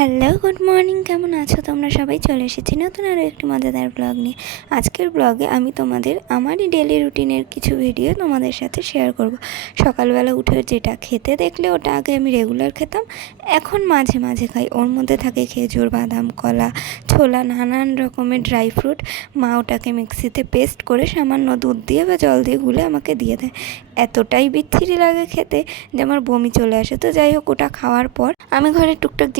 Hello good morning কেমন আছো? তোমরা সবাই চলে এসেছি নতুন আরও একটি মজাদার ব্লগ নিয়ে। আজকের ব্লগে আমি তোমাদের আমারই ডেলি রুটিনের কিছু ভিডিও তোমাদের সাথে শেয়ার করব। সকালবেলা উঠে যেটা খেতে দেখলে ওটা আগে আমি রেগুলার খেতাম, এখন মাঝে মাঝে খাই। ওর মধ্যে থাকে খেজুর, বাদাম, কলা, ছোলা, নানান রকমের ড্রাই ফ্রুট মা ওটাকে মিক্সিতে পেস্ট করে সামান্য দুধ দিয়ে বা জল দিয়ে গুলে আমাকে দিয়ে দেয়। এতটাই বিচ্ছিরি লাগে খেতে যে আমার বমি চলে আসে। তো যাই হোক, ওটা খাওয়ার পর আমি ঘরের টুকটাক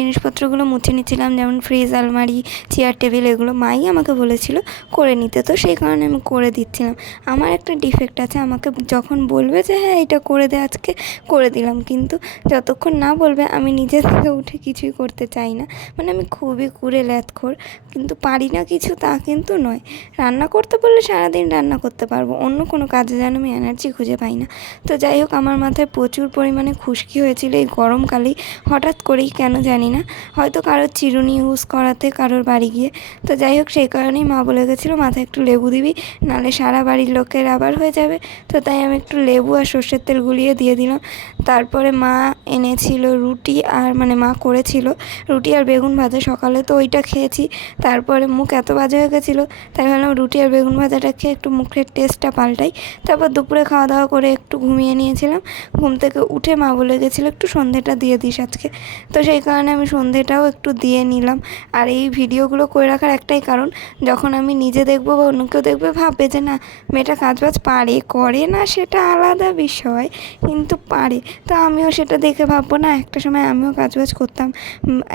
জিনিসপত্রগুলো মুছে নিচ্ছিলাম যেমন ফ্রিজ আলমারি চেয়ার টেবিল এগুলো মাই আমাকে বলেছিল করে নিতে। তো সেই কারণে আমি করে দিচ্ছিলাম। আমার একটা ডিফেক্ট আছে, আমাকে যখন বলবে যে হ্যাঁ এটা করে দে আজকে, করে দিলাম। কিন্তু যতক্ষণ না বলবে, আমি নিজে থেকে উঠে কিছুই করতে চাই না। মানে আমি খুবই কুড়ে ল্যাথখোর কিন্তু পারি না কিছু, তা কিন্তু নয়। রান্না করতে বললে সারাদিন রান্না করতে পারব। অন্য কোনো কাজে যেন আমি এনার্জি খুঁজে পাই না। তো যাই হোক, আমার মাথায় প্রচুর পরিমাণে খুশকি হয়েছিল এই গরমকালেই। হঠাৎ করেই, কেন জানি না হয়তো কারোর চিরুনি ইউজ করাতে কারোর বাড়ি গিয়ে। তো যাই হোক, সেই কারণেই মা বলে গেছিল, মাথায় একটু লেবু দিবি, নালে সারা বাড়ির লোকের আবার হয়ে যাবে। তো তাই আমি একটু লেবু আর সর্ষের তেল গুলিয়ে দিয়ে দিলাম। তারপরে মা এনেছিল রুটি আর মানে মা করেছিল রুটি আর বেগুন ভাজা। সকালে তো ওইটা খেয়েছি, তারপরে মুখ এত বাজে হয়ে গেছিল, তাই ভাবলাম রুটি আর বেগুন ভাজাটা খেয়ে একটু মুখের টেস্টটা পাল্টাই। তারপর দুপুরে খাওয়া দাওয়া করে একটু ঘুমিয়ে নিয়েছিলাম। ঘুম থেকে উঠে মা বলে গেছিল, একটু সন্ধেটা দিয়ে দিস আজকে। তো সেই কারণে আমি সন্ধেটাও একটু দিয়ে নিলাম। আর এই ভিডিওগুলো করে রাখার একটাই কারণ, যখন আমি নিজে দেখব বা অন্য কেউ দেখবে, ভাববে যে না, মেয়েটা কাজ বাজ পারে, করে না সেটা আলাদা বিষয়, কিন্তু পারে। তো আমিও সেটা দেখে ভাববো, না, একটা সময় আমিও কাজবাজ করতাম।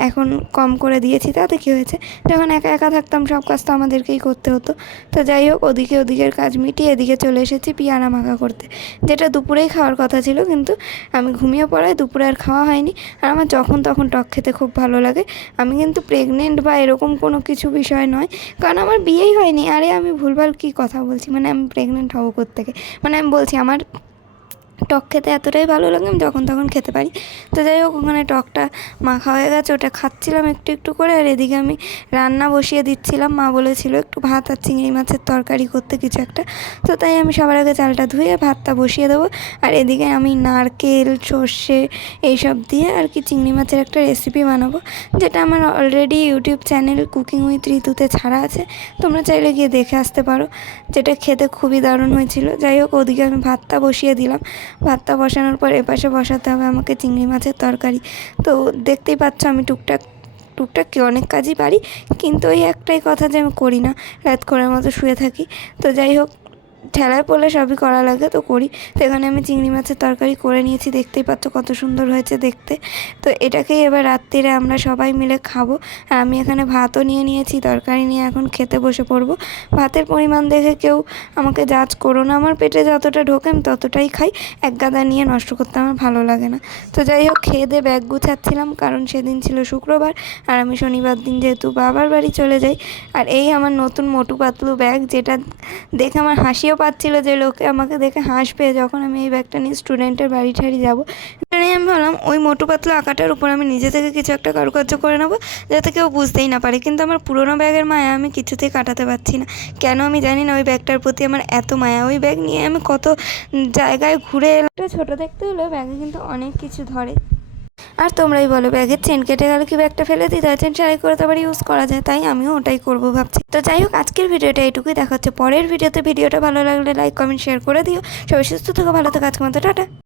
এখন কম করে দিয়েছি, তাতে কী হয়েছে? যখন একা একা থাকতাম, সব কাজ তো আমাদেরকেই করতে হতো। তো যাই হোক, ওদিকে ওদিকের কাজ মিটিয়ে এদিকে চলে এসেছি পিয়ারা মাখা করতে। যেটা দুপুরেই খাওয়ার কথা ছিল, কিন্তু আমি ঘুমিয়ে পড়ায় দুপুরে আর খাওয়া হয়নি। আর আমার যখন তখন টক খেতে খুব ভালো লাগে। আমি কিন্তু প্রেগনেন্ট বা এরকম কোনো কিছু বিষয় নয়, কারণ আমার বিয়েই হয়নি। আরে, আমি ভুলভাল কী কথা বলছি? মানে আমি প্রেগনেন্ট হব কোত্থেকে? মানে আমি বলছি, আমার টক খেতে এতটাই ভালো লাগে আমি যখন তখন খেতে পারি। তো যাই হোক, ওখানে টকটা মাখা হয়ে গেছে, ওটা খাচ্ছিলাম একটু একটু করে, আর এদিকে আমি রান্না বসিয়ে দিচ্ছিলাম। মা বলেছিল একটু ভাত আর চিংড়ি মাছের তরকারি করতে কিছু একটা। তো তাই আমি সবার আগে চালটা ধুয়ে ভাতটা বসিয়ে দেবো। আর এদিকে আমি নারকেল, সর্ষে এইসব দিয়ে আর কি চিংড়ি মাছের একটা রেসিপি বানাবো, যেটা আমার already YouTube channel cooking with ঋতুতে ছাড়া আছে। তোমরা চাইলে গিয়ে দেখে আসতে পারো, যেটা খেতে খুবই দারুণ হয়েছিল। যাই হোক, ওদিকে আমি ভাতটা বসিয়ে দিলাম। ভাতটা বসানোর পর এপাশে বসাতে হবে আমাকে চিংড়ি মাছের তরকারি। তো দেখতেই পাচ্ছ আমি টুকটাক টুকটাক কি অনেক কাজই পারি, কিন্তু ওই একটাই কথা যে আমি করি না, রাত করার মতো শুয়ে থাকি। তো যাই হোক ঠেলায় পড়লে সবই করা লাগে, তো করি। তো এখানে আমি চিংড়ি মাছের তরকারি করে নিয়েছি, দেখতেই পাচ্ছ কত সুন্দর হয়েছে দেখতে। তো এটাকেই এবার রাত্রিরে আমরা সবাই মিলে খাব। আর আমি এখানে ভাতও নিয়ে নিয়েছি, তরকারি নিয়ে এখন খেতে বসে পড়ব। ভাতের পরিমাণ দেখে কেউ আমাকে জাজ করো না। আমার পেটে যতটা ঢোকে আমি ততটাই খাই। এক গাদা নিয়ে নষ্ট করতে আমার ভালো লাগে না। তো যাই হোক, খেয়ে দিয়ে ব্যাগ গুছাচ্ছিলাম, কারণ সেদিন ছিল শুক্রবার। আর আমি শনিবার দিন যেহেতু বাবার বাড়ি চলে যাই। আর এই আমার নতুন মোটু পাতলু ব্যাগ, যেটা দেখে আমার হাসিও পাচ্ছিল যে লোকে আমাকে দেখে হাসবে যখন আমি এই ব্যাগটা নিয়ে স্টুডেন্টের বাড়ি ঠাড়ি যাব। সেটাই আমি ভাবলাম, ওই মোটু পাতলু আঁকাটার উপর আমি নিজে থেকে কিছু একটা কারুকার্য করে নেব যাতে কেউ বুঝতেই না পারে। কিন্তু আমার পুরোনো ব্যাগের মায়া আমি কিছুতেই কাটাতে পারছি না। কেন আমি জানি না ওই ব্যাগটার প্রতি আমার এত মায়া। ওই ব্যাগ নিয়ে আমি কত জায়গায় ঘুরে এলাম। ছোটো দেখতে হলেও ব্যাগে কিন্তু অনেক কিছু ধরে। আর তোমরাই বলো, ব্যাগের চেন কেটে গেলে কি ব্যাগটা ফেলে দিতে হয় চেন সেলাই করে পারি ইউজ করা যায়, তাই আমিও ওটাই করব ভাবছি। তো যাই হোক, আজকের ভিডিওটা এইটুকুই, দেখা হচ্ছে পরের ভিডিওতে। ভিডিওটা ভালো লাগলে লাইক কমেন্ট শেয়ার করে দিও। সবাই সুস্থ থাকো, ভালো থাকো আজকে মতো, টাটা।